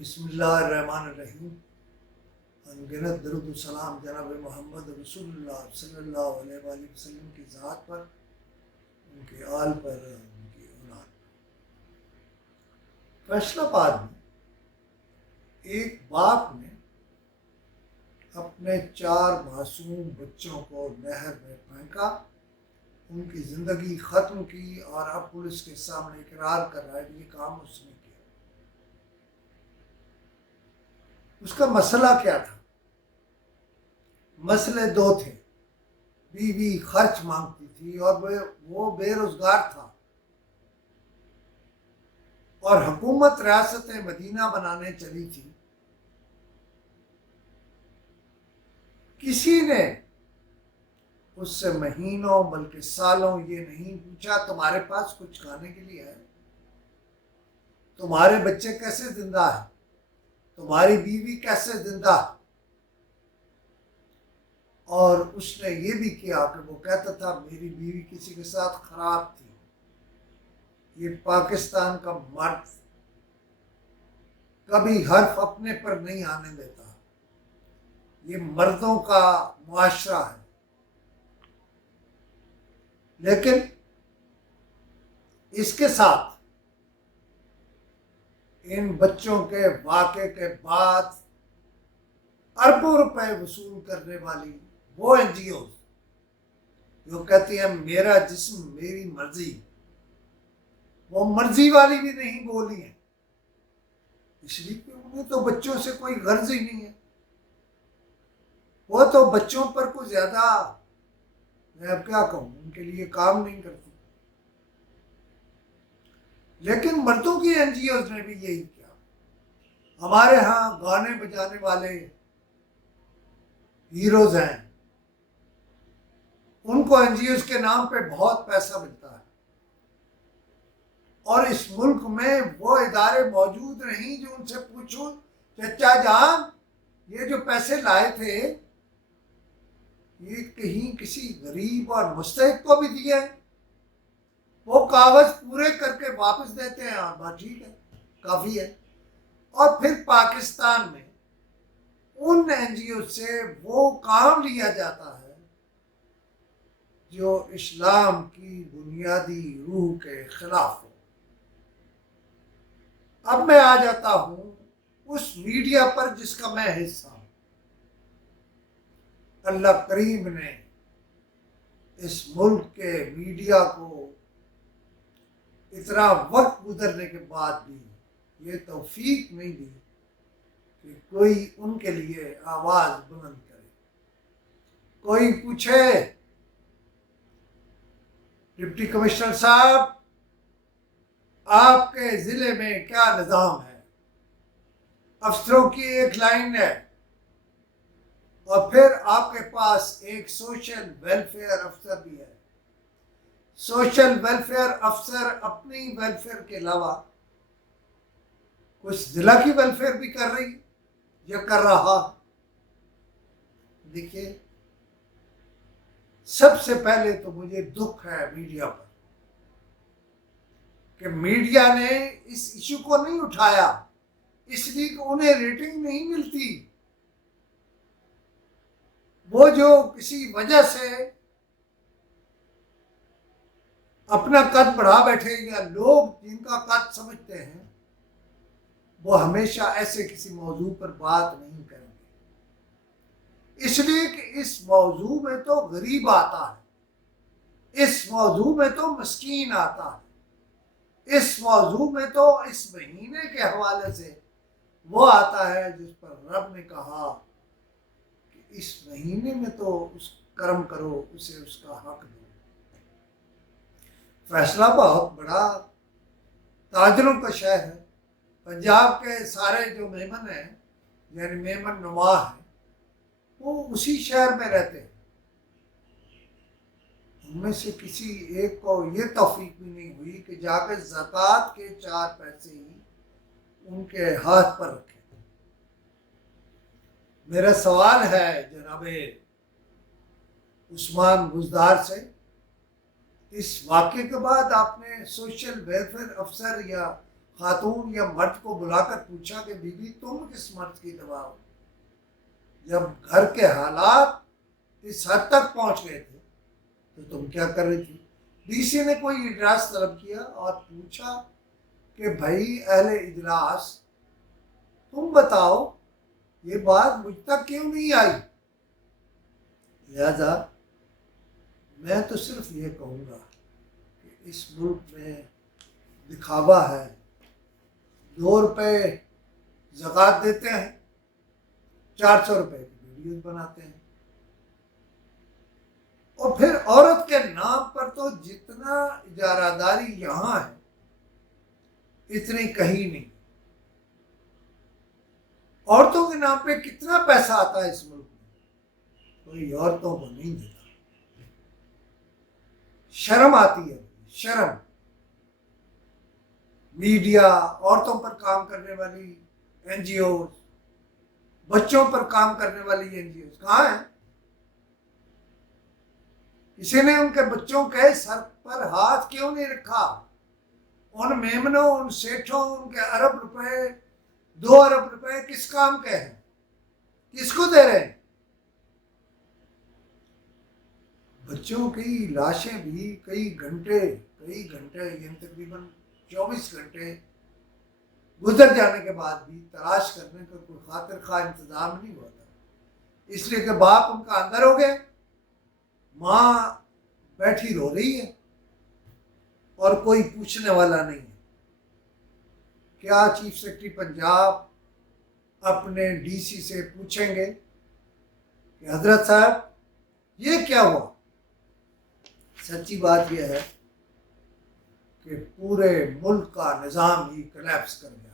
بسم اللہ الرحمن الرحیم۔ انگنت درود و سلام جناب محمد رسول اللہ صلی اللہ علیہ وآلہ وسلم کی ذات پر، ان کے آل پر، ان کی اولاد پر۔ فیصل آباد میں ایک باپ نے اپنے 4 معصوم بچوں کو نہر میں پھینکا، ان کی زندگی ختم کی اور اب پولیس کے سامنے اقرار کر رہا ہے کہ یہ کام اس نے کیا۔ اس کا مسئلہ کیا تھا؟ مسئلے 2 تھے۔ بیوی خرچ مانگتی تھی اور وہ بے روزگار تھا، اور حکومت ریاست مدینہ بنانے چلی تھی۔ کسی نے اس سے مہینوں بلکہ سالوں یہ نہیں پوچھا تمہارے پاس کچھ کھانے کے لیے ہے، تمہارے بچے کیسے زندہ ہیں، تمہاری بیوی کیسے زندہ ہے۔ اور اس نے یہ بھی کیا کہ وہ کہتا تھا میری بیوی کسی کے ساتھ خراب تھی، یہ پاکستان کا مرد کبھی حرف اپنے پر نہیں آنے دیتا، یہ مردوں کا معاشرہ ہے۔ لیکن اس کے ساتھ ان بچوں کے واقعے کے بعد اربوں روپے وصول کرنے والی وہ NGOs جو کہتی ہیں میرا جسم میری مرضی، وہ مرضی والی بھی نہیں بولی ہیں، اس لیے کہ انہیں تو بچوں سے کوئی غرض ہی نہیں ہے۔ وہ تو بچوں پر کوئی زیادہ، میں اب کیا کہوں، ان کے لیے کام نہیں کرتی۔ لیکن مردوں کی NGOs نے بھی یہی کیا۔ ہمارے ہاں گانے بجانے والے ہیروز ہیں، ان کو NGOs کے نام پہ بہت پیسہ ملتا ہے، اور اس ملک میں وہ ادارے موجود نہیں جو ان سے پوچھوں چچا جان یہ جو پیسے لائے تھے یہ کہیں کسی غریب اور مستحق کو بھی دیے؟ وہ کاغذ پورے کر کے واپس دیتے ہیں، ہاں بات ٹھیک ہے، کافی ہے۔ اور پھر پاکستان میں ان NGO سے وہ کام لیا جاتا ہے جو اسلام کی بنیادی روح کے خلاف ہو۔ اب میں آ جاتا ہوں اس میڈیا پر جس کا میں حصہ ہوں۔ اللہ کریم نے اس ملک کے میڈیا کو اتنا وقت گزرنے کے بعد بھی یہ توفیق نہیں دی کہ کوئی ان کے لیے آواز بلند کرے، کوئی پوچھے ڈپٹی کمشنر صاحب آپ کے ضلع میں کیا نظام ہے؟ افسروں کی ایک لائن ہے، اور پھر آپ کے پاس ایک سوشل ویلفیئر افسر بھی ہے۔ سوشل ویلفیئر افسر اپنی ویلفیئر کے علاوہ کچھ ضلع کی ویلفیئر بھی کر رہی یا کر رہا۔ دیکھیے، سب سے پہلے تو مجھے دکھ ہے میڈیا پر کہ میڈیا نے اس ایشو کو نہیں اٹھایا، اس لیے کہ انہیں ریٹنگ نہیں ملتی۔ وہ جو کسی وجہ سے اپنا قد بڑھا بیٹھے یا لوگ جن کا قد سمجھتے ہیں وہ ہمیشہ ایسے کسی موضوع پر بات نہیں کریں گے، اس لیے کہ اس موضوع میں تو غریب آتا ہے، اس موضوع میں تو مسکین آتا ہے، اس موضوع میں تو اس مہینے کے حوالے سے وہ آتا ہے جس پر رب نے کہا کہ اس مہینے میں تو اس کرم کرو، اسے اس کا حق دو۔ فیصلہ بہت بڑا تاجروں کا شہر ہے۔ پنجاب کے سارے جو میمن ہیں یعنی میمن نما ہیں وہ اسی شہر میں رہتے ہیں۔ ان میں سے کسی ایک کو یہ توفیق بھی نہیں ہوئی کہ جا کے زکوٰۃ کے 4 پیسے ہی ان کے ہاتھ پر رکھے۔ میرا سوال ہے جناب عثمان بزدار سے، اس واقعے کے بعد آپ نے سوشل ویلفیئر افسر یا خاتون یا مرد کو بلا کر پوچھا کہ بی بی تم کس مرد کی دوا ہو؟ جب گھر کے حالات اس حد تک پہنچ گئے تھے تو تم کیا کر رہی تھی؟ ڈی سی نے کوئی اجلاس طلب کیا اور پوچھا کہ بھائی اہل اجلاس تم بتاؤ یہ بات مجھ تک کیوں نہیں آئی؟ لہذا میں تو صرف یہ کہوں گا کہ اس ملک میں دکھاوا ہے، 2 روپے زکوٰۃ دیتے ہیں، 400 روپے کی ویڈیوز بناتے ہیں، اور پھر عورت کے نام پر تو جتنا اجارہ داری یہاں ہے اتنی کہیں نہیں۔ عورتوں کے نام پہ کتنا پیسہ آتا ہے اس ملک میں، کوئی عورتوں کو نہیں دیتا۔ شرم آتی ہے، شرم۔ میڈیا، عورتوں پر کام کرنے والی این جی اوز، بچوں پر کام کرنے والی این جی اوز کہاں ہیں؟ کسی نے ان کے بچوں کے سر پر ہاتھ کیوں نہیں رکھا؟ ان میمنوں، ان سیٹھوں، ان کے ارب روپے، 2 ارب روپے کس کام کے ہیں؟ کس کو دے رہے ہیں؟ بچوں کی لاشیں بھی کئی گھنٹے یعنی تقریباً 24 گھنٹے گزر جانے کے بعد بھی تلاش کرنے کا کوئی خاطر خواہ انتظام نہیں ہوتا، اس لیے کہ باپ ان کا اندر ہو گئے، ماں بیٹھی رو رہی ہے اور کوئی پوچھنے والا نہیں ہے۔ کیا چیف سیکرٹری پنجاب اپنے ڈی سی سے پوچھیں گے کہ حضرت صاحب یہ کیا ہوا؟ سچی بات یہ ہے کہ پورے ملک کا نظام ہی کلیپس کر گیا۔